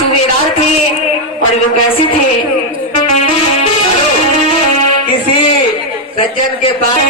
सूबेदार थे और वो कैसे थे? किसी सज्जन के पास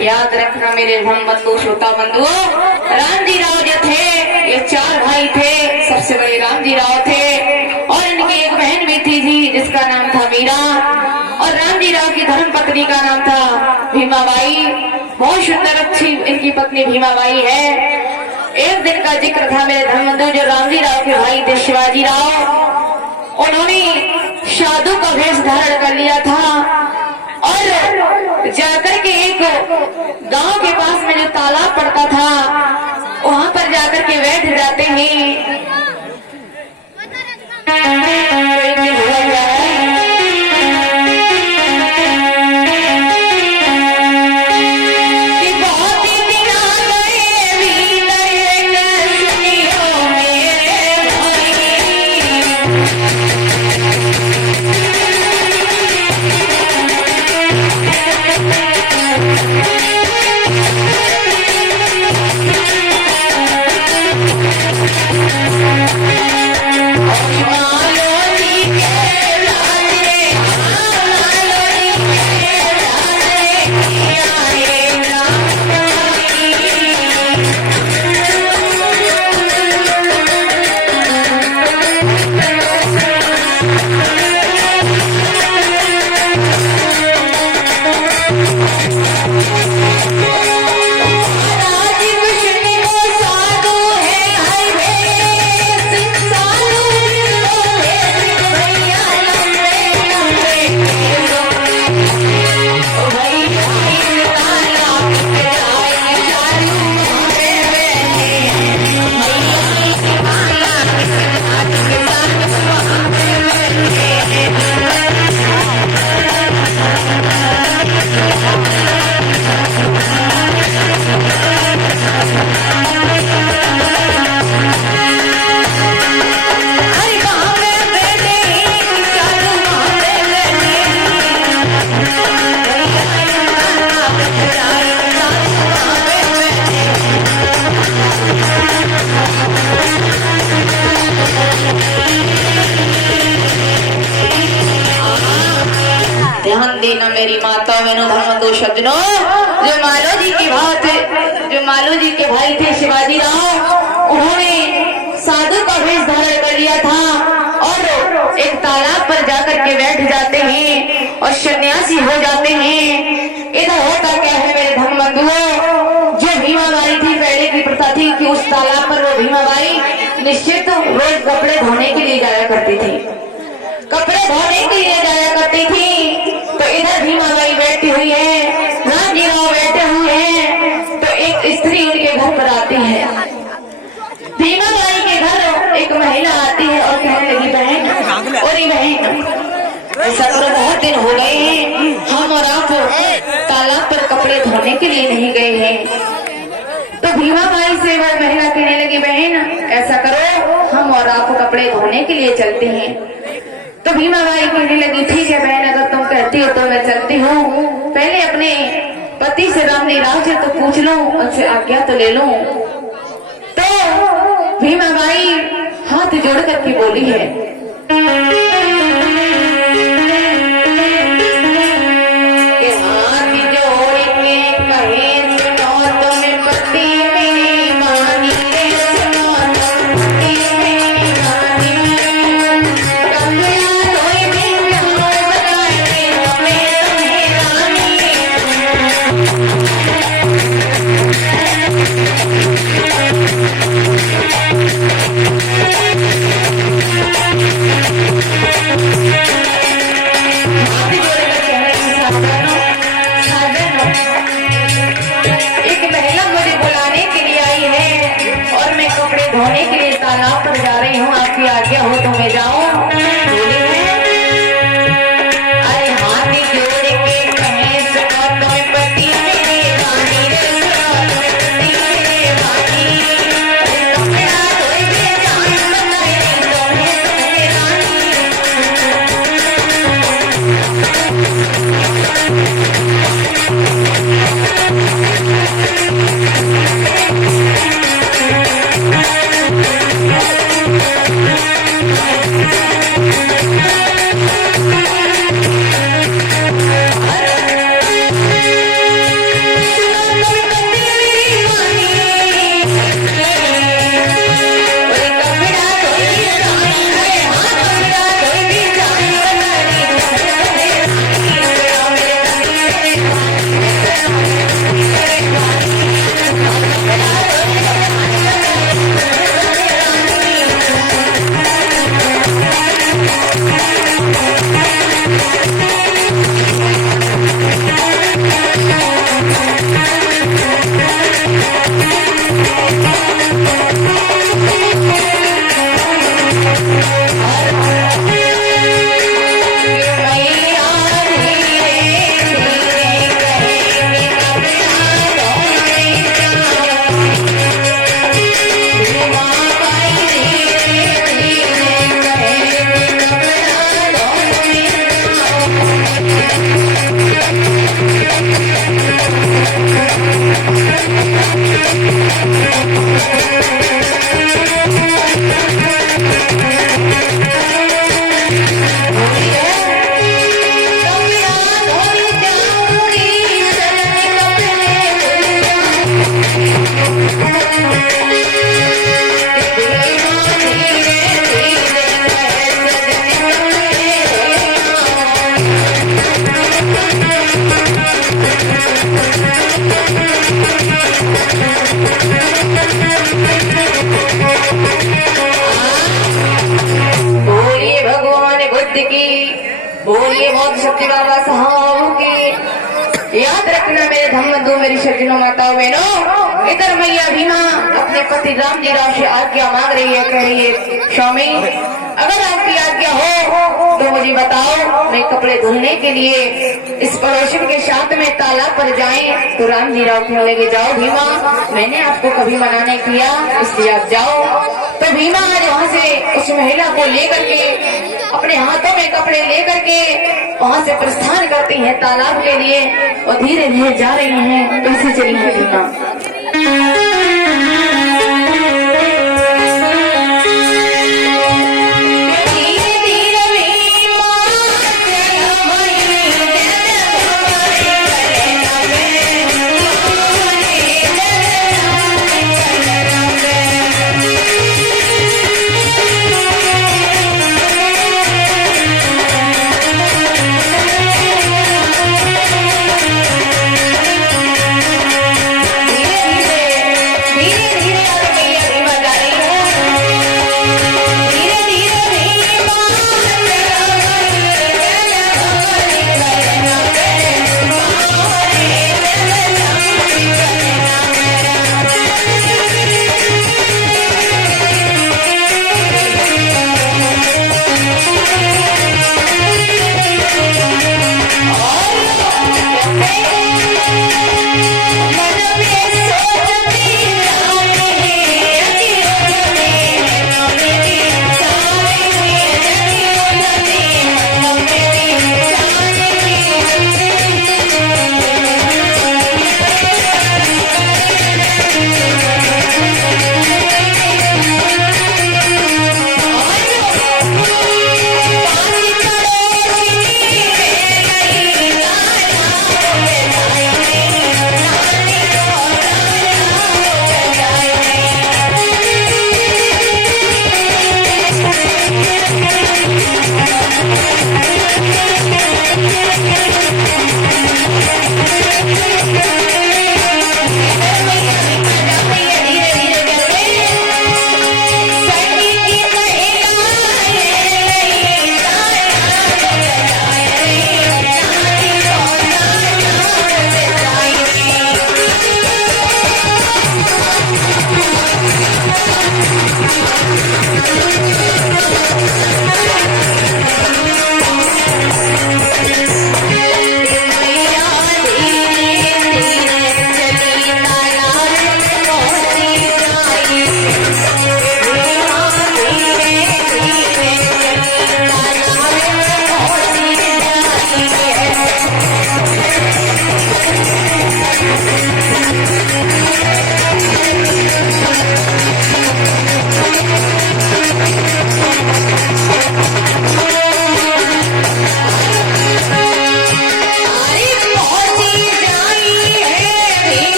याद रखना मेरे हम बंधु श्रोता बंधु, राम जी राव जो थे ये चार भाई थे। सबसे बड़े राम जी राव थे और इनकी एक बहन भी थी जी जिसका नाम था मीरा, और राम जी राव की धर्म पत्नी का नाम था भीमाबाई। बहुत सुंदर अच्छी इनकी पत्नी भीमाबाई है। एक दिन का जिक्र था मेरे धर्म बंधु, जो राम जी राव के भाई थे शिवाजी राव, उन्होंने साधु का वेश धारण कर लिया था और जाकर के एक गांव के पास में जो तालाब पड़ता था वहां पर जाकर के बैठ जाते हैं। Oh, ध्यान देना मेरी माता बहनों धर्म दो सज्जनों। जो मालो जी के भाई थे शिवाजी राव, उन्होंने साधु का वेश धारण कर लिया था और एक तालाब पर जाकर के बैठ जाते हैं और सन्यासी हो जाते हैं। इधर होता क्या है मेरे धर्म बंधुओं, जो भीमाबाई थी पहले की प्रथा थी कि उस तालाब पर वो भीमाबाई निश्चित रोज कपड़े धोने के लिए जाया करती थी, कपड़े धोने के लिए जाया करती थी। तो इधर भीमाबाई बैठी हुई है, रामजी राव बैठे हुए हैं, तो एक स्त्री उनके घर पर आती है। भीमाबाई के घर एक महिला आती है और कहने लगी बहन, और बहन ऐसा करो बहुत दिन हो गए हैं हम और आप तालाब पर कपड़े धोने के लिए नहीं गए हैं। तो भीमाबाई से वह महिला कहने लगी बहन ऐसा करो हम और आप कपड़े धोने के लिए चलते हैं। तो भीमाबाई कहने लगी ठीक है बहन, अगर तुम कहती हो तो मैं चलती हूँ, पहले अपने पति से रामजी राव से तो पूछ लो, उनसे आज्ञा तो ले लो। तो भीमाबाई हाथ जोड़ करके बोली है कि हाथ जोड़ के कहे सुनो तुम पति मेरी मानी रे, सुनो तुम पति मेरी मानी, कपड़ा धोए बिन हाथ बनाए हमें तुम्हें रानी। एक महिला मुझे बुलाने के लिए आई है और मैं कपड़े धोने के लिए तालाब पर जा रही हूँ, आपकी आज्ञा हो तो मैं जाऊँ। अरे हाथ जोड़ के कहे सुनो तुम पति मेरे रानी रे, सुनो तुम पति मेरे रानी, कपड़ा धोए बिन जान बनाए तुम्हें रानी। बोलिए बहुत शक्ति बाबा साहब की। याद रखना मेरे धम्मदू मेरी सज्जनों माताओं बहनों, इधर मैया भीमा अपने पति रामजी राव से आज्ञा मांग रही है, कह रही है स्वामी अगर आपकी आज्ञा हो तो मुझे बताओ, मैं कपड़े धुलने के लिए इस पड़ोसन के साथ में तालाब पर जाएं। तो रामजी राव कहने लगे जाओ भीमा, मैंने आपको कभी मना नहीं किया, इसलिए आप जाओ। तो भीमा आज वहाँ से उस महिला को लेकर के अपने हाथों में कपड़े लेकर के वहाँ से प्रस्थान करती हैं तालाब के लिए और धीरे धीरे जा रही हैं। कैसे चली है भीमा? धीरे धीरे भीमा चल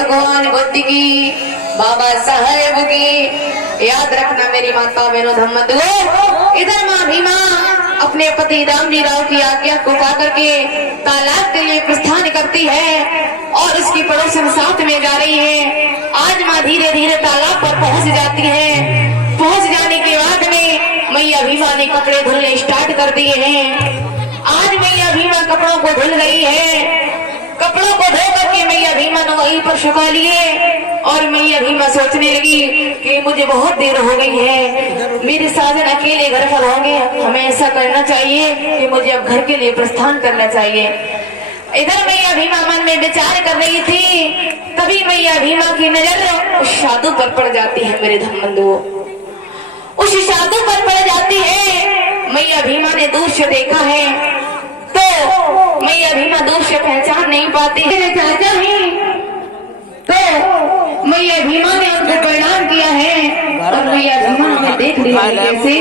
भगवान बुद्ध की, बाबा साहेब की। याद रखना मेरी माता बहनों धम्म बंधुओं। इधर माँ भीमा अपने पति रामजी राव की आज्ञा को पाकर के तालाब के लिए प्रस्थान करती है और उसकी पड़ोसन साथ में जा रही है। आज माँ धीरे धीरे तालाब पर पहुंच जाती है। पहुंच जाने के बाद में मैया भीमा ने कपड़े धुलने स्टार्ट कर दिए हैं। आज मैया भीमा कपड़ों को धुल रही है। कपड़ों को धो करके मैया भीमा ने वहीं पर सुखा लिए और मैया भीमा सोचने लगी कि मुझे बहुत देर हो गई है, मेरे साजन अकेले घर पर होंगे, हमें ऐसा करना चाहिए कि मुझे अब घर के लिए प्रस्थान करना चाहिए। इधर मैया भीमा मन में विचार कर रही थी, तभी मैया भीमा की नजर उस साधु पर पड़ जाती है। मेरे धम्म बंधुओं, उस साधु पर पड़ जाती है। मैया भीमा ने दूर से देखा है तो मैया भीमा दूर से पहचान नहीं पाती है चाचा ही। तो मैया भीमा ने उनको प्रणाम किया है और मैया भीमा हमें देख लिया है कैसे।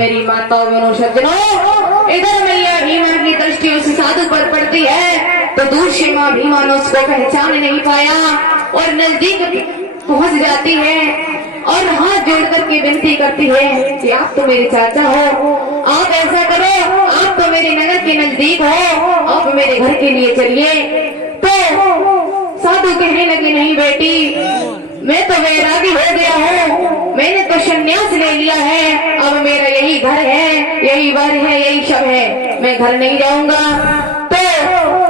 मेरी माताओं बहनों सज्जनों, इधर मैया भीमा की दृष्टि उस साधु पर पड़ती है तो दूर से माँ भीमा ने उसको पहचान नहीं पाया और नजदीक पहुंच जाती है और हाथ जोड़ करके विनती करती है कि आप तो मेरे चाचा हो, आप ऐसा करो, आप तो मेरे नगर के नजदीक हो, आप मेरे घर के लिए चलिए। तो साधु कहने लगे, नहीं बेटी, मैं तो वैरागी हो गया हूँ, मैंने तो संन्यास ले लिया है, अब मेरा यही घर है, यही वर है, यही सब है, मैं घर नहीं जाऊंगा। तो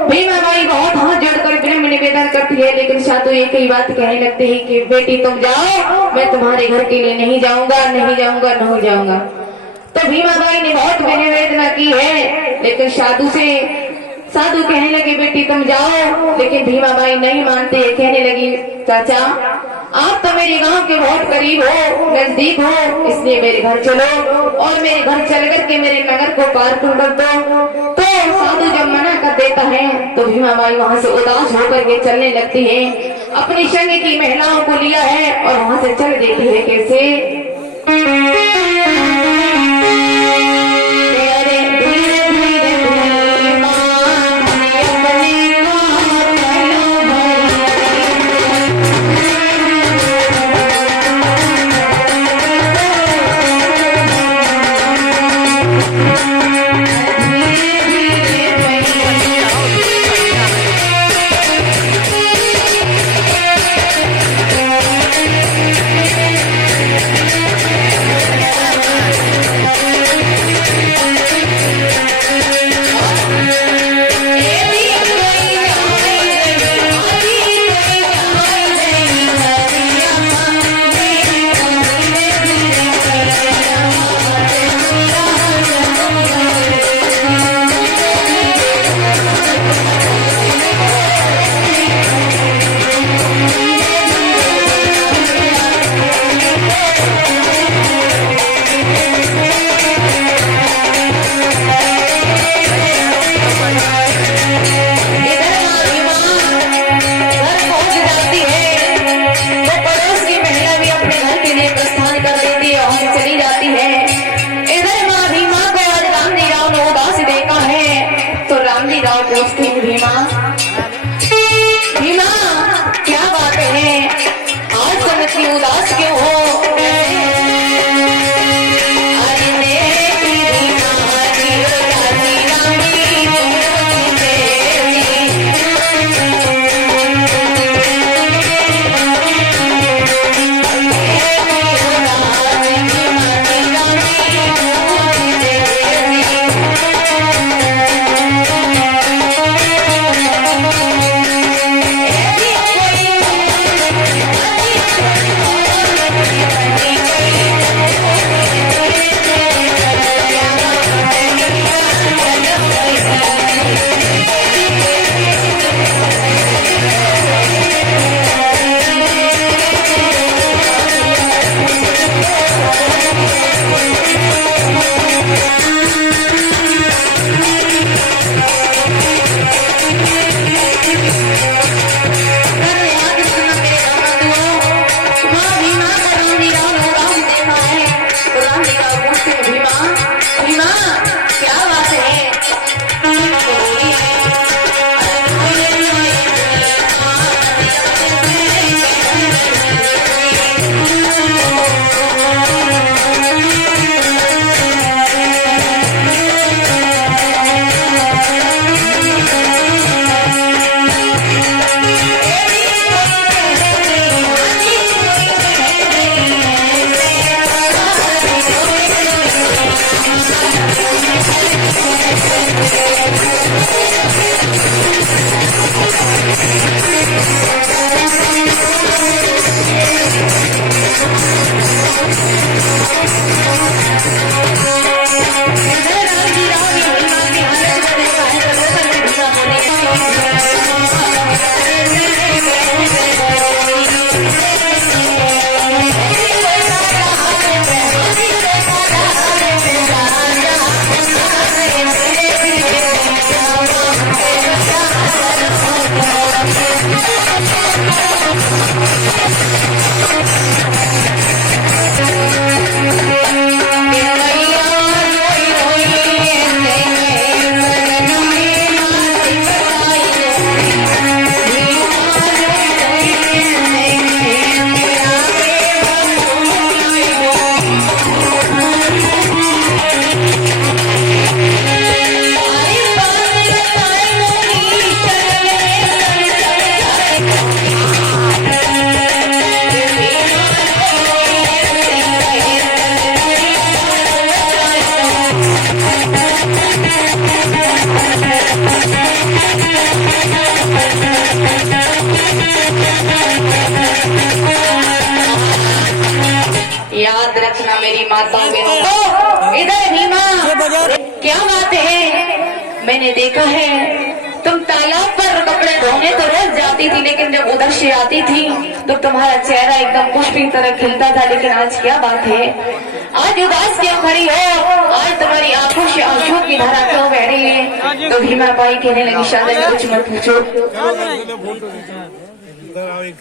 भीमा बाई बहुत हाथ जोड़कर विनम्र निवेदन करती है, लेकिन साधु एक ही बात कहने लगते हैं कि बेटी तुम जाओ, मैं तुम्हारे घर के लिए नहीं जाऊंगा, नहीं जाऊंगा, नहीं जाऊंगा। तो भीमा बाई ने बहुत निवेदना की है, लेकिन साधु कहने लगे बेटी तुम जाओ, लेकिन भीमा बाई नहीं मानते, कहने लगी चाचा आप तो मेरे गांव के बहुत करीब हो, नजदीक हो, इसलिए मेरे घर चलो और मेरे घर चल करके मेरे नगर को पार कर दो। तो साधु जब मना कर देता है तो भीमा बाई वहाँ से उदास होकर के चलने लगती है, अपनी संग की महिलाओं को लिया है और वहाँ से चल देती है। कैसे याद रखना मेरी माताओं बहनों। इधर भीमा, क्या बात है, मैंने देखा है तुम तालाब पर कपड़े धोने तो रोज जाती थी, लेकिन जब उधर से आती थी तो तुम्हारा चेहरा एकदम पुष्प की तरह खिलता था। लेकिन आज क्या बात है, आज उदास क्यों खड़ी हो? आज तुम्हारी आंखों से आंसू की धारा क्यों बह रही है? तो भीमा बाई कहने लगी, शादी कुछ मत पूछो।